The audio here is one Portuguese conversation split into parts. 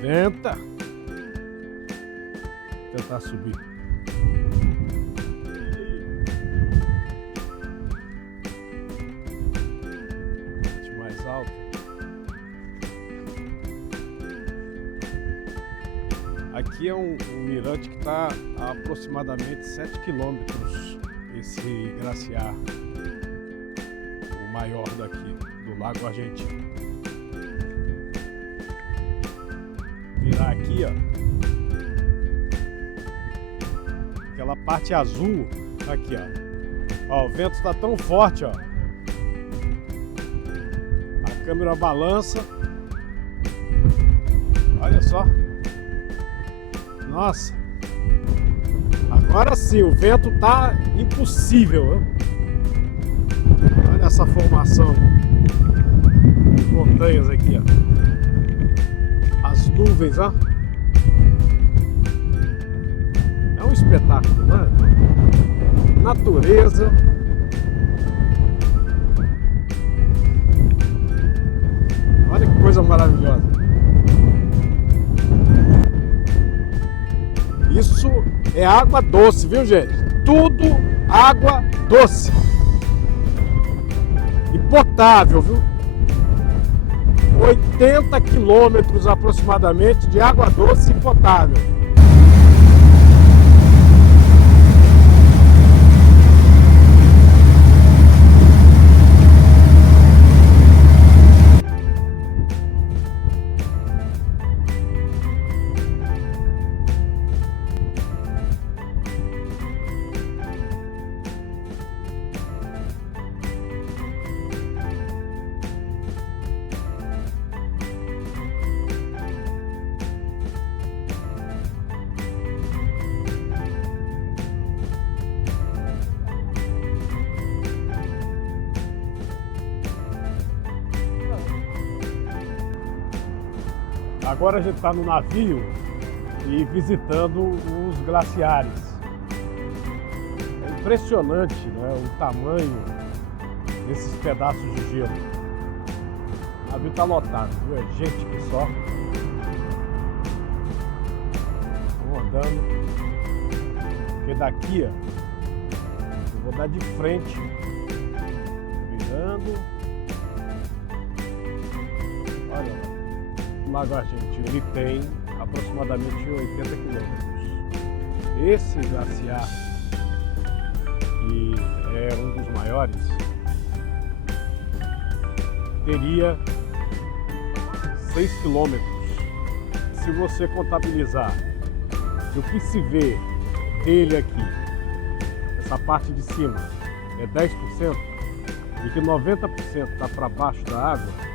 Venta. Vou tentar subir. Parte mais alta. Aqui é um mirante que está a aproximadamente 7 quilômetros. Esse glaciar, o maior daqui, do Lago Argentino. Virar aqui, ó. Aquela parte azul, aqui, ó. Ó, o vento está tão forte, ó. A câmera balança. Olha só. Nossa. Agora sim, o vento tá impossível, né? Olha essa formação de montanhas aqui, ó. As nuvens, ó. É um espetáculo, né? Natureza. Olha que coisa maravilhosa. Isso é água doce, viu, gente? Tudo água doce. E potável, viu? 80 quilômetros aproximadamente de água doce e potável. Agora a gente está no navio e visitando os glaciares. É impressionante, né, o tamanho desses pedaços de gelo. O navio está lotado, viu? É gente que só. Vou andando. Porque daqui, ó, eu vou dar de frente, virando. Olha lá. O Lago Argentino ele tem aproximadamente 80 quilômetros. Esse glaciar, que é um dos maiores, teria 6 quilômetros. Se você contabilizar o que se vê dele aqui, essa parte de cima é 10%, e que 90% está para baixo da água,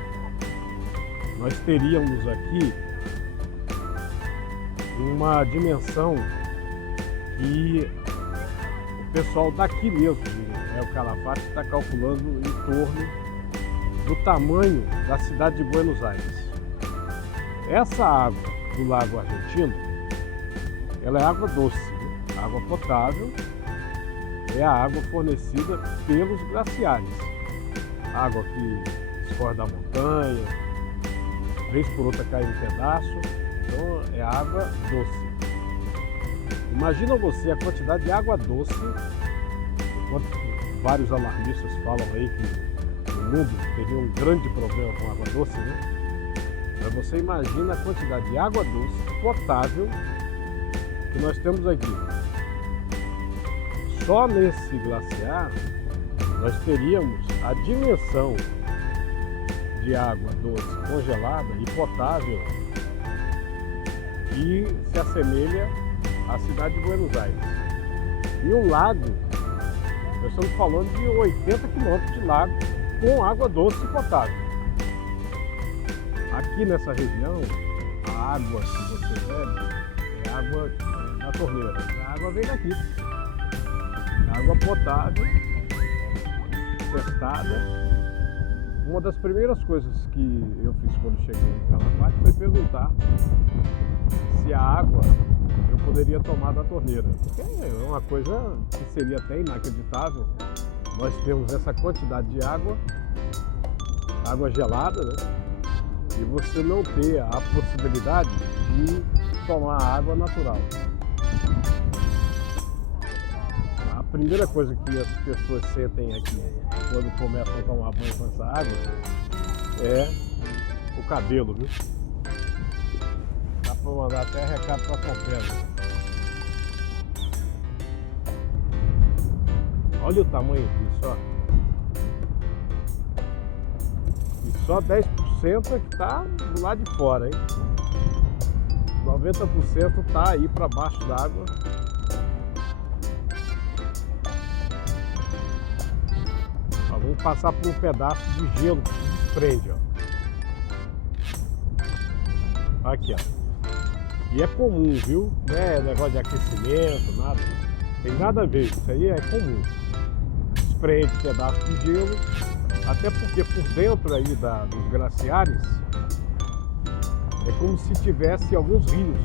nós teríamos aqui uma dimensão que o pessoal daqui mesmo, o Calafate, está calculando em torno do tamanho da cidade de Buenos Aires. Essa água do Lago Argentino, ela é água doce, né? Água potável, é a água fornecida pelos glaciares. Água que escorre da montanha, vez por outra cai um pedaço, então é água doce. Imagina você a quantidade de água doce, enquanto vários alarmistas falam aí que o mundo teria um grande problema com água doce, né? Mas você imagina a quantidade de água doce potável que nós temos aqui. Só nesse glaciar nós teríamos a dimensão de água doce congelada e potável que se assemelha à cidade de Buenos Aires. E um lago, nós estamos falando de 80 quilômetros de lago com água doce e potável. Aqui nessa região, a água que você bebe é água da torneira. A água vem daqui. Água potável, testada. Uma das primeiras coisas que eu fiz quando cheguei em Calafate foi perguntar se a água eu poderia tomar da torneira. Porque é uma coisa que seria até inacreditável. Nós temos essa quantidade de água gelada, né? e você não ter a possibilidade de tomar água natural. A primeira coisa que as pessoas sentem aqui quando começam a tomar banho com essa água é o cabelo, viu? Dá para mandar até recado para a Compesa. Olha o tamanho disso, ó. E só 10% é que está do lado de fora, hein? 90% está aí para baixo d'água. Vamos passar por um pedaço de gelo que se desprende, ó. Aqui, ó. E é comum, viu? Não é negócio de aquecimento, nada. Tem nada a ver, isso aí é comum. Desprende pedaço de gelo, até porque por dentro aí dos glaciares é como se tivesse alguns rios.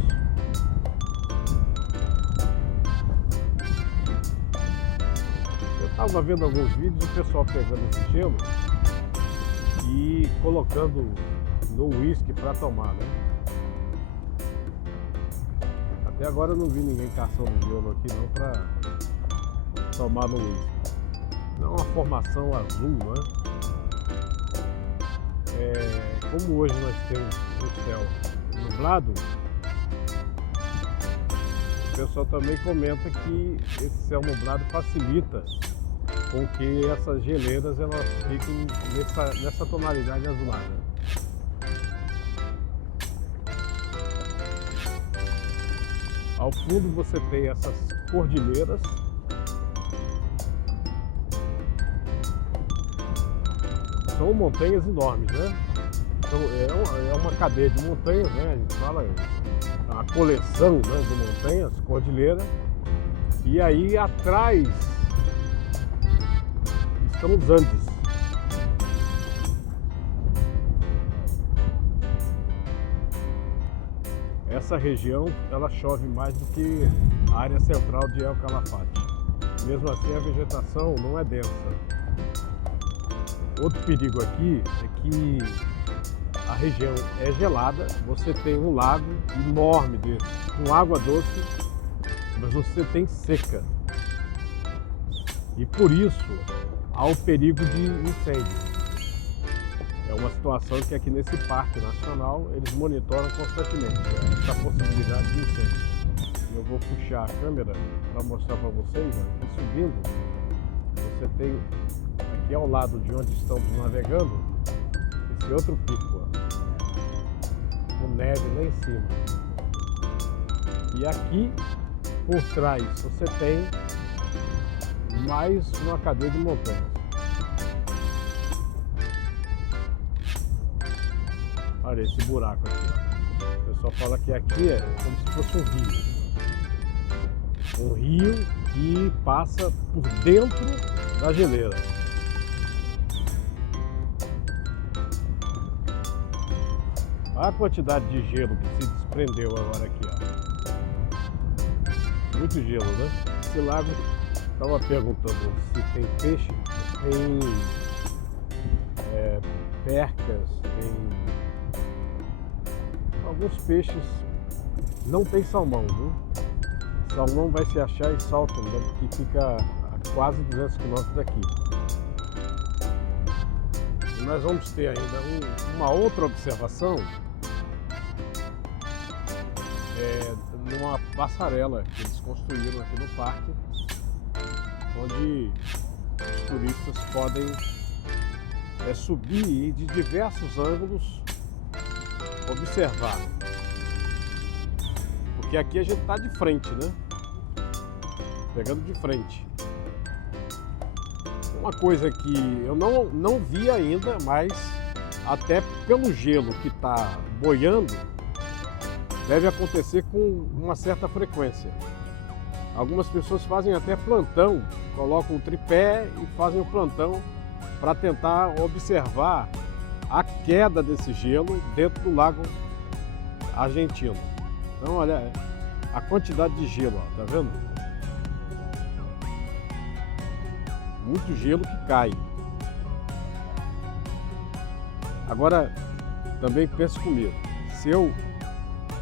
Eu estava vendo alguns vídeos do pessoal pegando esse gelo e colocando no uísque para tomar, né? Até agora eu não vi ninguém caçando gelo aqui não para tomar no uísque. Não é uma formação azul, né? Como hoje nós temos o céu nublado, o pessoal também comenta que esse céu nublado facilita com que essas geleiras elas fiquem nessa tonalidade azulada. Ao fundo você tem essas cordilheiras. São montanhas enormes, né? Então, é uma cadeia de montanhas, né? A gente fala a coleção, né, de montanhas, cordilheira. E aí atrás estão os Andes. Essa região ela chove mais do que a área central de El Calafate. Mesmo assim a vegetação não é densa. Outro perigo aqui é que a região é gelada, você tem um lago enorme desse, com água doce, mas você tem seca. E por isso há o perigo de incêndio. É uma situação que aqui nesse Parque Nacional eles monitoram constantemente essa possibilidade de incêndio. Eu vou puxar a câmera para mostrar para vocês, ó, aqui subindo, você tem aqui ao lado de onde estamos navegando, esse outro pico, ó, com neve lá em cima. E aqui por trás você tem mais uma cadeia de montanhas. Olha esse buraco aqui, ó. O pessoal fala que aqui é como se fosse um rio. Um rio que passa por dentro da geleira. Olha a quantidade de gelo que se desprendeu agora aqui, ó. Muito gelo, né? Esse lago, estava perguntando se tem peixe, tem percas, tem alguns peixes, não tem salmão, viu? Salmão vai se achar em Saltholm, que fica a quase 200 km daqui. E nós vamos ter ainda uma outra observação, numa passarela que eles construíram aqui no parque, onde os turistas podem subir e de diversos ângulos observar. Porque aqui a gente está de frente, né? Pegando de frente. Uma coisa que eu não vi ainda, mas até pelo gelo que está boiando, deve acontecer com uma certa frequência. Algumas pessoas fazem até plantão, colocam o tripé e fazem o plantão para tentar observar a queda desse gelo dentro do lago argentino. Então olha a quantidade de gelo, ó, tá vendo? Muito gelo que cai. Agora, também pense comigo. Se eu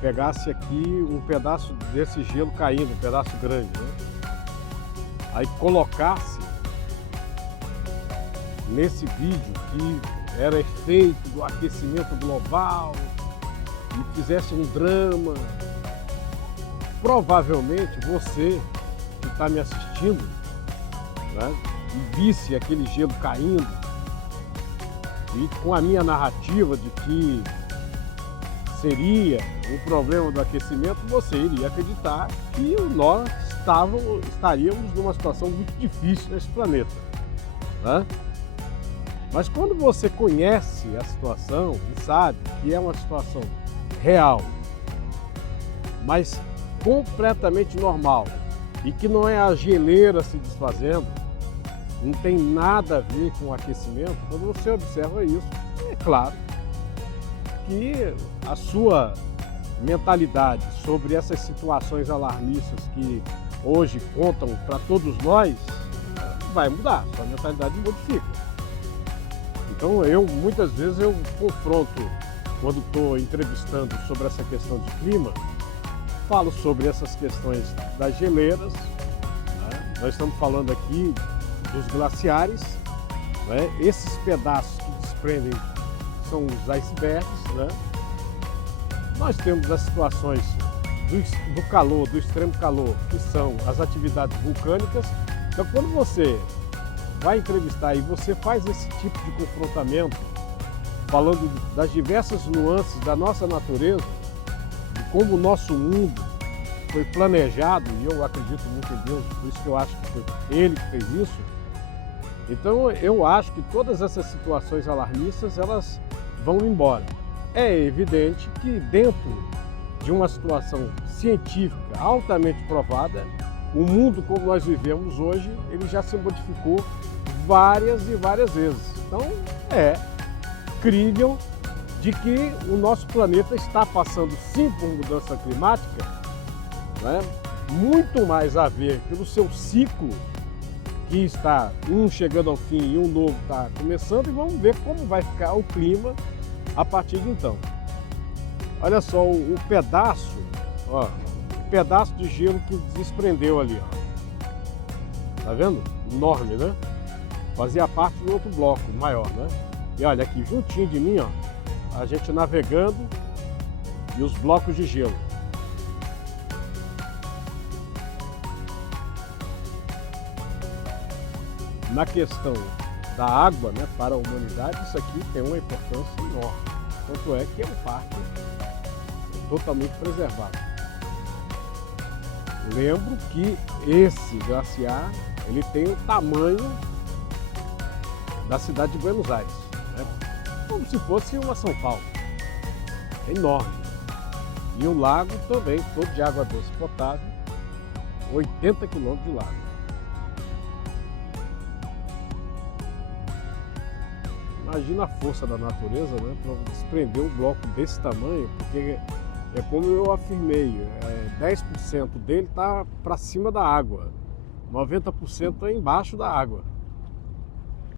pegasse aqui um pedaço desse gelo caindo, um pedaço grande, né? Aí colocasse nesse vídeo que era efeito do aquecimento global e fizesse um drama, provavelmente você que está me assistindo, né, e visse aquele gelo caindo e com a minha narrativa de que seria um problema do aquecimento, você iria acreditar que nós estaríamos numa situação muito difícil nesse planeta, né? Mas quando você conhece a situação e sabe que é uma situação real, mas completamente normal e que não é a geleira se desfazendo, não tem nada a ver com o aquecimento, quando você observa isso, é claro que a sua mentalidade sobre essas situações alarmistas que hoje contam para todos nós vai mudar, sua mentalidade modifica. Então muitas vezes eu confronto, quando estou entrevistando sobre essa questão de clima, falo sobre essas questões das geleiras, né? Nós estamos falando aqui dos glaciares, né? Esses pedaços que desprendem são os icebergs, né? Nós temos as situações do calor, do extremo calor, que são as atividades vulcânicas. Então quando você vai entrevistar e você faz esse tipo de confrontamento, falando das diversas nuances da nossa natureza, de como o nosso mundo foi planejado, e eu acredito muito em Deus, por isso que eu acho que foi Ele que fez isso. Então eu acho que todas essas situações alarmistas, elas vão embora. É evidente que dentro de uma situação científica altamente provada, o mundo como nós vivemos hoje, ele já se modificou várias e várias vezes. Então é crível de que o nosso planeta está passando sim por mudança climática, né? Muito mais a ver pelo seu ciclo, que está um chegando ao fim e um novo está começando, e vamos ver como vai ficar o clima a partir de então. Olha só o pedaço, ó, o pedaço de gelo que desprendeu ali, ó. Tá vendo? Enorme, né? Fazia parte de outro bloco maior, né? E olha aqui, juntinho de mim, ó, a gente navegando e os blocos de gelo. Na questão da água, né, para a humanidade, isso aqui tem uma importância enorme. Tanto é que é um parque totalmente preservado. Lembro que esse glaciar, ele tem o tamanho da cidade de Buenos Aires, né? Como se fosse uma São Paulo. É enorme. E o lago também, todo de água doce potável, 80 quilômetros de lago. Imagina a força da natureza, né, para desprender um bloco desse tamanho, porque é como eu afirmei, 10% dele está para cima da água, 90% é embaixo da água.